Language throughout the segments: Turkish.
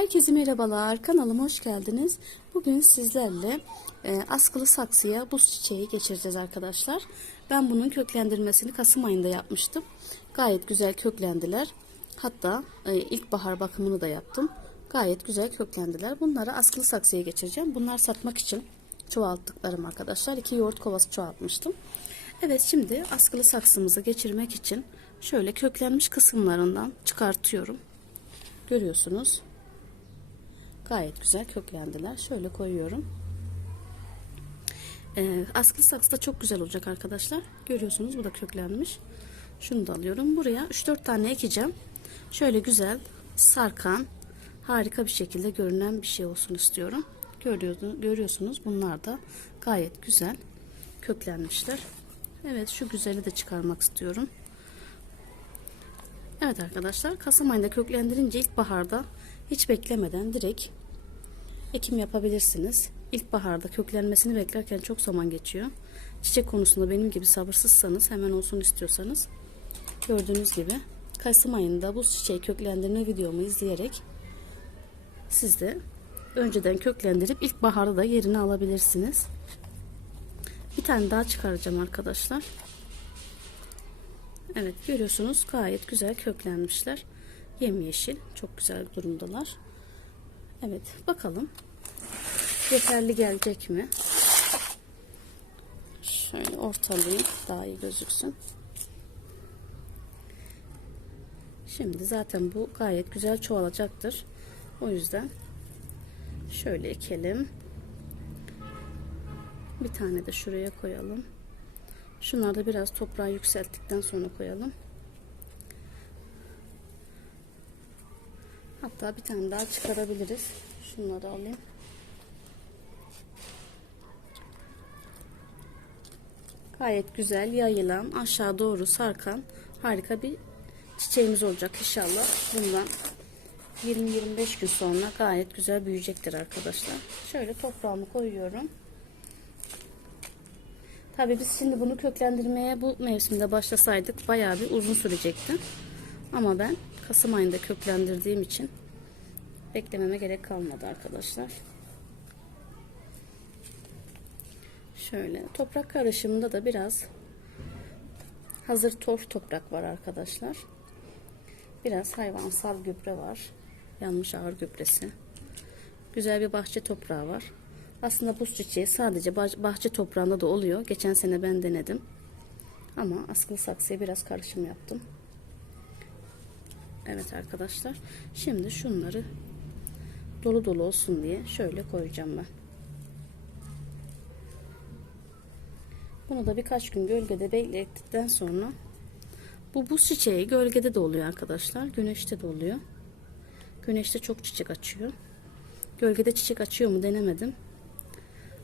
Herkese merhabalar. Kanalıma hoş geldiniz. Bugün sizlerle e, askılı saksıya buz çiçeği geçireceğiz arkadaşlar. Ben bunun köklendirmesini Kasım ayında yapmıştım. Gayet güzel köklendiler. Hatta e, ilkbahar bakımını da yaptım. Gayet güzel köklendiler. Bunları askılı saksıya geçireceğim. Bunlar satmak için çoğalttıklarım arkadaşlar. İki yoğurt kovası çoğaltmıştım. Evet şimdi askılı saksımızı geçirmek için şöyle köklenmiş kısımlarından çıkartıyorum. Görüyorsunuz. Gayet güzel köklendiler. Şöyle koyuyorum. Ee, askılı saksı da çok güzel olacak arkadaşlar. Görüyorsunuz bu da köklenmiş. Şunu da alıyorum. Buraya 3-4 tane ekeceğim. Şöyle güzel sarkan harika bir şekilde görünen bir şey olsun istiyorum. Görüyorsunuz, bunlar da gayet güzel köklenmişler. Evet şu güzeli de çıkarmak istiyorum. Evet arkadaşlar Kasım ayında köklendirince ilkbaharda hiç beklemeden direkt ekim yapabilirsiniz. İlkbaharda köklenmesini beklerken çok zaman geçiyor. Çiçek konusunda benim gibi sabırsızsanız hemen olsun istiyorsanız gördüğünüz gibi Kasım ayında bu çiçeği köklendirme videomu izleyerek siz de önceden köklendirip ilkbaharda da yerini alabilirsiniz. Bir tane daha çıkaracağım arkadaşlar. Evet görüyorsunuz gayet güzel köklenmişler. Yemyeşil çok güzel durumdalar. Evet bakalım yeterli gelecek mi? Şöyle ortalayayım daha iyi gözüksün. Şimdi zaten bu gayet güzel çoğalacaktır. O yüzden şöyle ekelim. Bir tane de şuraya koyalım. Şunları da biraz toprağı yükselttikten sonra koyalım. Hatta bir tane daha çıkarabiliriz. Şunları alayım. Gayet güzel yayılan aşağı doğru sarkan harika bir çiçeğimiz olacak inşallah. Bundan 20-25 gün sonra gayet güzel büyüyecektir arkadaşlar. Şöyle toprağımı koyuyorum. Tabii biz şimdi bunu köklendirmeye bu mevsimde başlasaydık bayağı bir uzun sürecekti. Ama ben Kasım ayında köklendirdiğim için beklememe gerek kalmadı arkadaşlar. Şöyle toprak karışımında da biraz hazır torf toprak var arkadaşlar. Biraz hayvansal gübre var. Yanmış ağır gübresi. Güzel bir bahçe toprağı var. Aslında buz çiçeği sadece bahçe toprağında da oluyor. Geçen sene ben denedim. Ama askılı saksıya biraz karışım yaptım. Evet arkadaşlar. Şimdi şunları dolu dolu olsun diye şöyle koyacağım ben. Bunu da birkaç gün gölgede beklettikten sonra bu buz çiçeği gölgede de oluyor arkadaşlar. Güneşte de oluyor. Güneşte çok çiçek açıyor. Gölgede çiçek açıyor mu denemedim.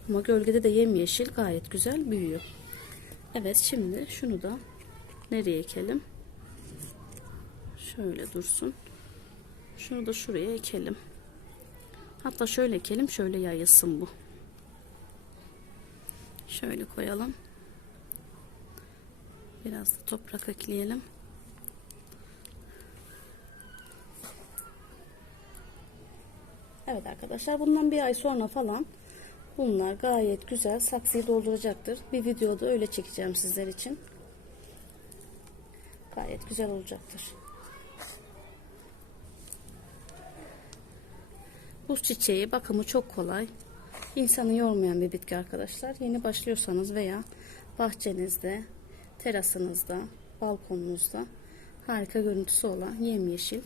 Ama gölgede de yemyeşil gayet güzel büyüyor. Evet şimdi şunu da nereye ekelim? Şöyle dursun. Şunu da şuraya ekelim. Hatta şöyle ekelim şöyle yayılsın bu. Şöyle koyalım. Biraz da toprak ekleyelim. Evet arkadaşlar bundan bir ay sonra falan bunlar gayet güzel saksıyı dolduracaktır. Bir videoda öyle çekeceğim sizler için. Gayet güzel olacaktır. Buz çiçeği bakımı çok kolay. İnsanı yormayan bir bitki arkadaşlar. Yeni başlıyorsanız veya bahçenizde, terasınızda, balkonunuzda harika görüntüsü olan yemyeşil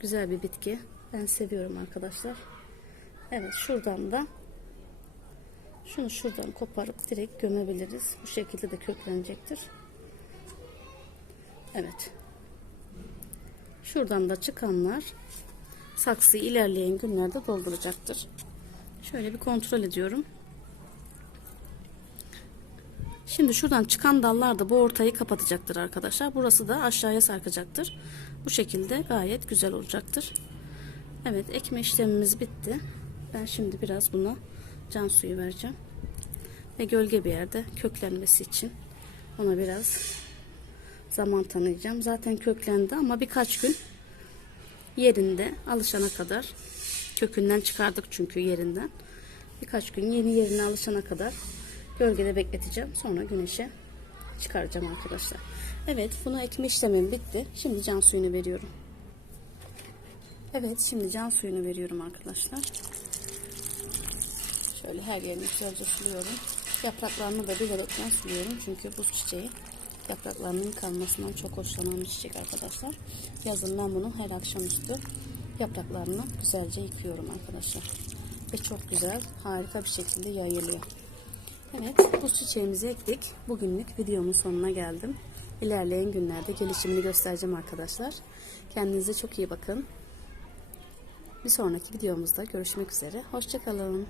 güzel bir bitki. Ben seviyorum arkadaşlar. Evet şuradan da şunu şuradan koparıp direkt gömebiliriz. Bu şekilde de köklenecektir. Evet. Şuradan da çıkanlar saksıyı ilerleyen günlerde dolduracaktır. Şöyle bir kontrol ediyorum. Şimdi şuradan çıkan dallar da bu ortayı kapatacaktır arkadaşlar. Burası da aşağıya sarkacaktır. Bu şekilde gayet güzel olacaktır. Evet ekme işlemimiz bitti. Ben şimdi biraz buna can suyu vereceğim. Ve gölge bir yerde köklenmesi için ona biraz zaman tanıyacağım. Zaten köklendi ama birkaç gün yerinde alışana kadar Kökünden çıkardık çünkü yerinden. Birkaç gün yeni yerine alışana kadar gölgede bekleteceğim. Sonra güneşe çıkaracağım arkadaşlar. Evet bunu ekme işlemim bitti. Şimdi can suyunu veriyorum. Evet şimdi can suyunu veriyorum arkadaşlar. Şöyle her yerini güzelce suluyorum. Yapraklarını da bilerekten suluyorum. Çünkü buz çiçeği yapraklarının kalmasından çok hoşlanan bir çiçek arkadaşlar. Yazın ben bunu her akşamüstü yapraklarını güzelce yıkıyorum arkadaşlar. Ve çok güzel, harika bir şekilde yayılıyor. Evet, buz çiçeğimizi ektik. Bugünlük videomun sonuna geldim. İlerleyen günlerde gelişimini göstereceğim arkadaşlar. Kendinize çok iyi bakın. Bir sonraki videomuzda görüşmek üzere. Hoşçakalın.